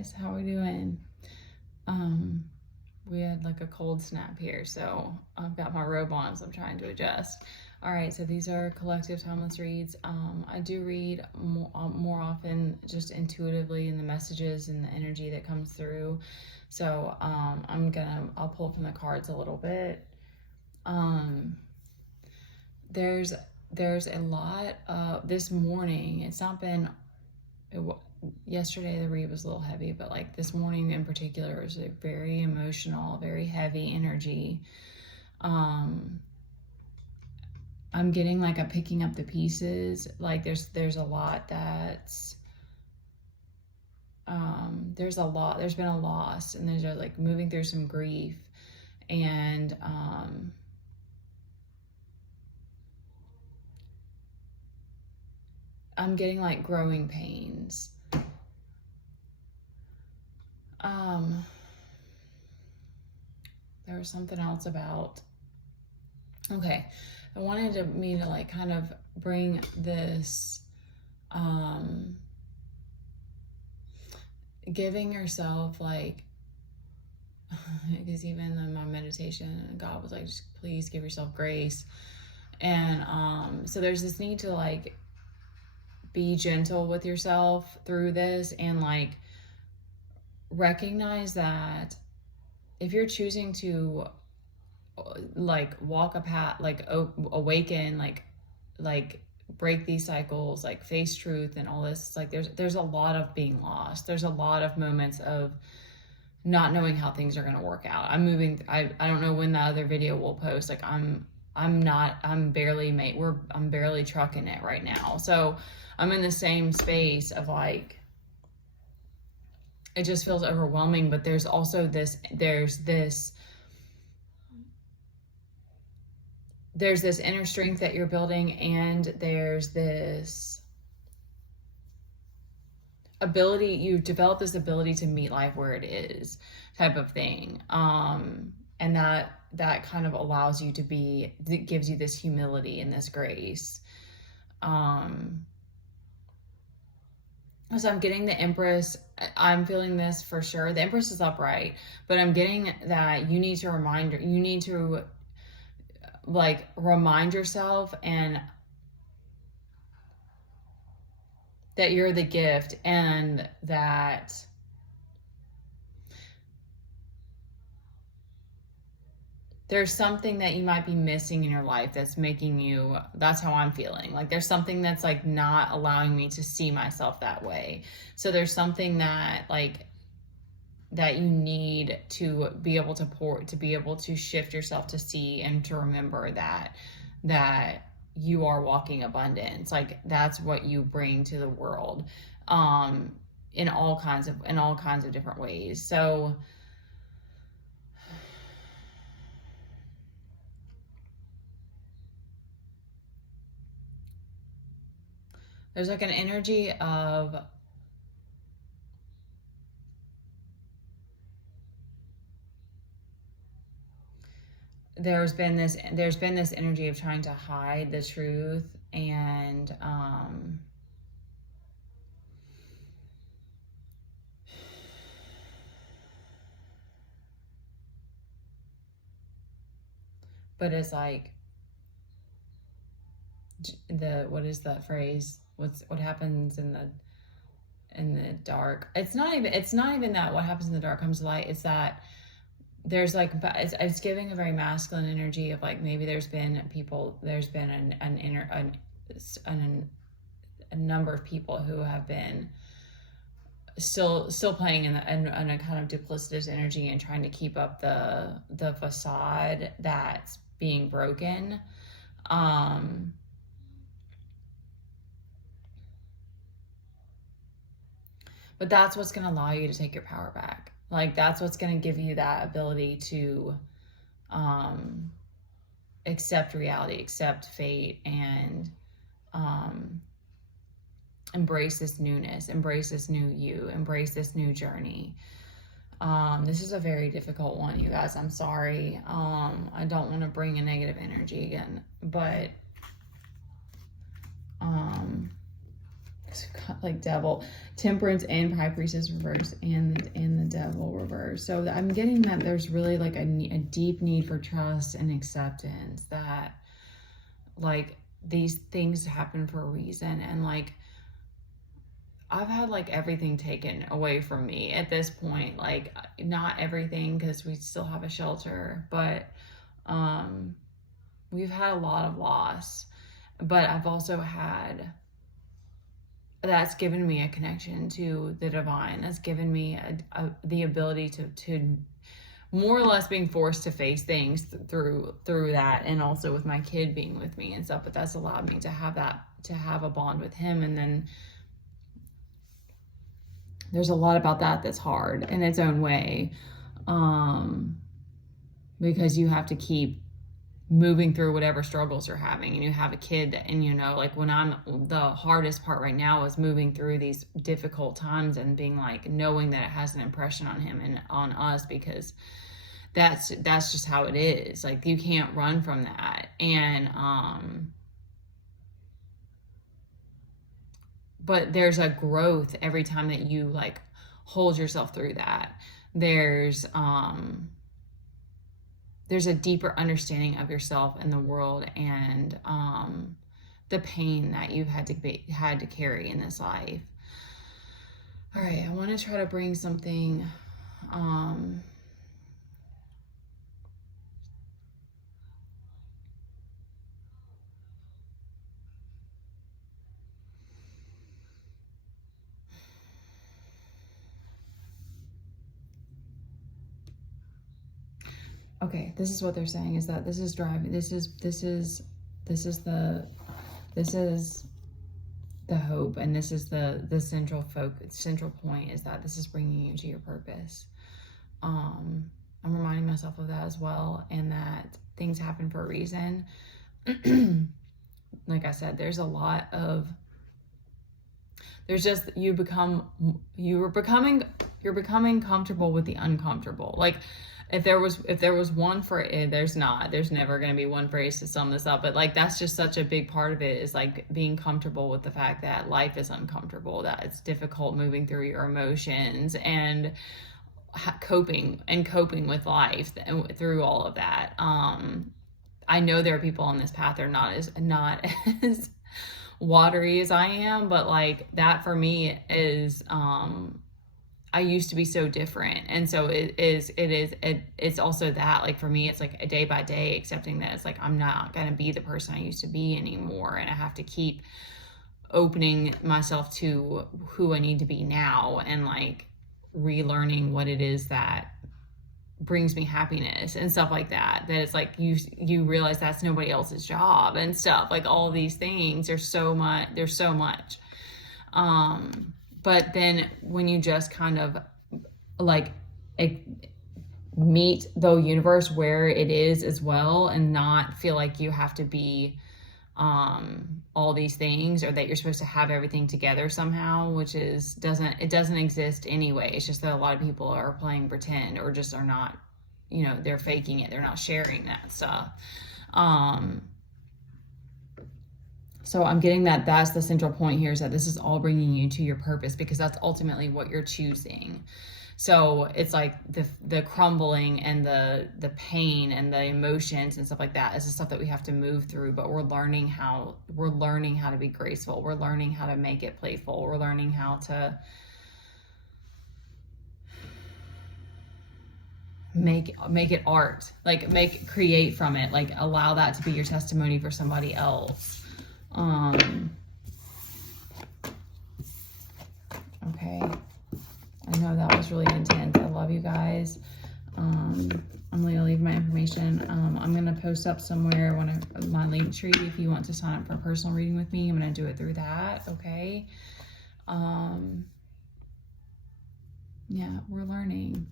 guys, how are we doing? We had like a cold snap here, so I've got my robe on, so I'm trying to adjust. All right, so these are collective timeless reads. I do read more often just intuitively in the messages and the energy that comes through. So I'll pull from the cards a little bit. There's a lot of this morning. It's not been. Yesterday the read was a little heavy, but like this morning in particular was a very emotional, very heavy energy. I'm getting like a picking up the pieces. Like there's a lot that's there's been a loss, and there's like moving through some grief, and I'm getting like growing pains. There was something else about, okay, I wanted me to like kind of bring this, giving yourself like, because even in my meditation, God was like, just please give yourself grace. And so there's this need to like be gentle with yourself through this, and like recognize that if you're choosing to like walk a path, like awaken, like break these cycles, like face truth and all this, like there's a lot of being lost. There's a lot of moments of not knowing how things are going to work out. I don't know when the other video will post. Like I'm barely trucking it right now. So I'm in the same space of like, it just feels overwhelming, but there's also this inner strength that you're building, and there's this ability, you've developed this ability to meet life where it is, type of thing. And that kind of allows you to be, it gives you this humility and this grace. So I'm getting the Empress. I'm feeling this for sure. The Empress is upright, but I'm getting that you need to like remind yourself and that you're the gift, and that there's something that you might be missing in your life that's making you, that's how I'm feeling. Like there's something that's like not allowing me to see myself that way. So there's something that like, that you need to be able to shift yourself to see and to remember that you are walking abundance. Like that's what you bring to the world, in all kinds of different ways. So there's like an energy of there's been this energy of trying to hide the truth, and but it's like what is that phrase? What happens in the dark? It's not even that what happens in the dark comes to light. It's that there's like, it's giving a very masculine energy of like, maybe there's been a number of people who have been still playing in a kind of duplicitous energy and trying to keep up the facade that's being broken. But that's what's going to allow you to take your power back. Like that's what's going to give you that ability to accept reality, accept fate, and embrace this newness, embrace this new you, embrace this new journey. This is a very difficult one, you guys. I'm sorry. I don't want to bring a negative energy again, but like devil, temperance and high priestess reverse, and the devil reverse. So I'm getting that there's really like a deep need for trust and acceptance, that like these things happen for a reason. And like I've had like everything taken away from me at this point, like not everything, because we still have a shelter, but we've had a lot of loss. But I've also had, that's given me a connection to the divine. That's given me the ability to more or less being forced to face things through that, and also with my kid being with me and stuff. But that's allowed me to have a bond with him. And then there's a lot about that that's hard in its own way, because you have to keep moving through whatever struggles you're having, and you have a kid, and you know, like the hardest part right now is moving through these difficult times and being like, knowing that it has an impression on him and on us, because that's just how it is. Like you can't run from that. And but there's a growth every time that you like hold yourself through that. There's a deeper understanding of yourself and the world, and the pain that you've had to carry in this life. All right, I want to try to bring something okay, this is what they're saying, is that this is the hope, and this is the central point, is that this is bringing you to your purpose. I'm reminding myself of that as well, and that things happen for a reason. Like I said, there's just, you're becoming comfortable with the uncomfortable. Like if there was one phrase, there's never going to be one phrase to sum this up, but like that's just such a big part of it, is like being comfortable with the fact that life is uncomfortable, that it's difficult moving through your emotions, and coping with life through all of that. I know there are people on this path that are not as watery as I am, but like that for me is I used to be so different. And so it's also that, like for me, it's like a day by day accepting that it's like I'm not going to be the person I used to be anymore, and I have to keep opening myself to who I need to be now, and like relearning what it is that brings me happiness and stuff like that. That it's like you realize that's nobody else's job and stuff, like all these things. There's so much. But then when you just kind of like meet the universe where it is as well, and not feel like you have to be all these things, or that you're supposed to have everything together somehow, which doesn't exist anyway. It's just that a lot of people are playing pretend, or just are not, they're faking it. They're not sharing that stuff. So I'm getting that that's the central point here, is that this is all bringing you to your purpose, because that's ultimately what you're choosing. So it's like the crumbling and the pain and the emotions and stuff like that is the stuff that we have to move through. But we're learning how to be graceful. We're learning how to make it playful. We're learning how to make it art, like create from it, like allow that to be your testimony for somebody else. Okay. I know that was really intense. I love you guys. I'm going to leave my information. I'm going to post up somewhere my link tree if you want to sign up for a personal reading with me. I'm going to do it through that. Okay. Yeah, we're learning.